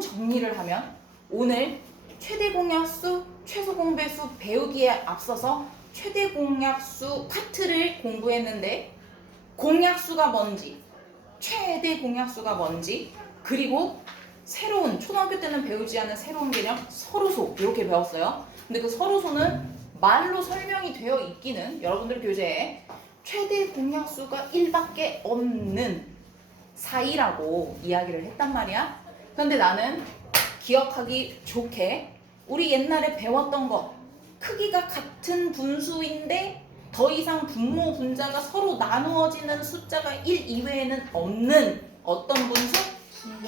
총정리를 하면 오늘 최대 공약수, 최소 공배수 배우기에 앞서서 최대 공약수 파트를 공부했는데 공약수가 뭔지, 최대 공약수가 뭔지, 그리고 새로운 초등학교 때는 배우지 않은 새로운 개념 서로소 이렇게 배웠어요. 근데 그 서로소는 말로 설명이 되어 있기는 여러분들 교재에 최대 공약수가 1밖에 없는 사이라고 이야기를 했단 말이야. 근데 나는 기억하기 좋게 우리 옛날에 배웠던 거 크기가 같은 분수인데 더 이상 분모 분자가 서로 나누어지는 숫자가 1 이외에는 없는 어떤 분수?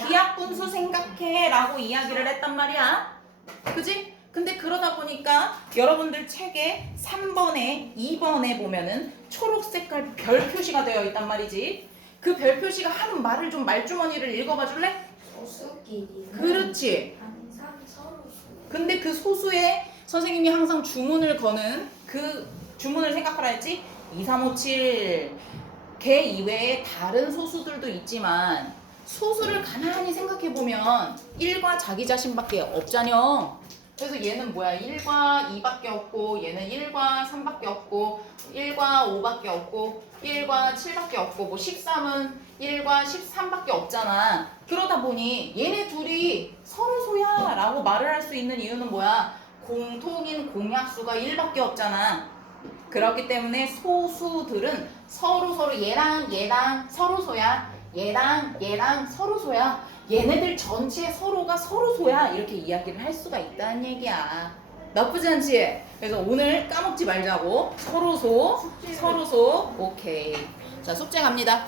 기하 분수 생각해 라고 이야기를 했단 말이야. 그지? 근데 그러다 보니까 여러분들 책에 3번에 2번에 보면은 초록 색깔 별 표시가 되어 있단 말이지. 그 별 표시가 하는 말을 좀 말주머니를 읽어봐 줄래? 소수끼리 그렇지. 항상 서로 근데 그 소수에 선생님이 항상 주문을 거는 그 주문을 생각하라 했지? 2, 3, 5, 7. 걔 이외에 다른 소수들도 있지만 소수를 가만히 생각해 보면 1과 자기 자신밖에 없잖여. 그래서 얘는 뭐야? 1과 2밖에 없고 얘는 1과 3밖에 없고 1과 5밖에 없고 1과 7밖에 없고 뭐 13은 1과 13밖에 없잖아. 그러다 보니 얘네 둘이 서로소야 라고 말을 할 수 있는 이유는 뭐야? 공통인 공약수가 1밖에 없잖아. 그렇기 때문에 소수들은 서로 서로 얘랑 얘랑 서로소야. 얘랑 얘랑 서로소야. 얘네들 전체 서로가 서로소야. 이렇게 이야기를 할 수가 있다는 얘기야. 나쁘지 않지? 그래서 오늘 까먹지 말자고. 서로소, 서로소. 오케이. 자, 숙제 갑니다.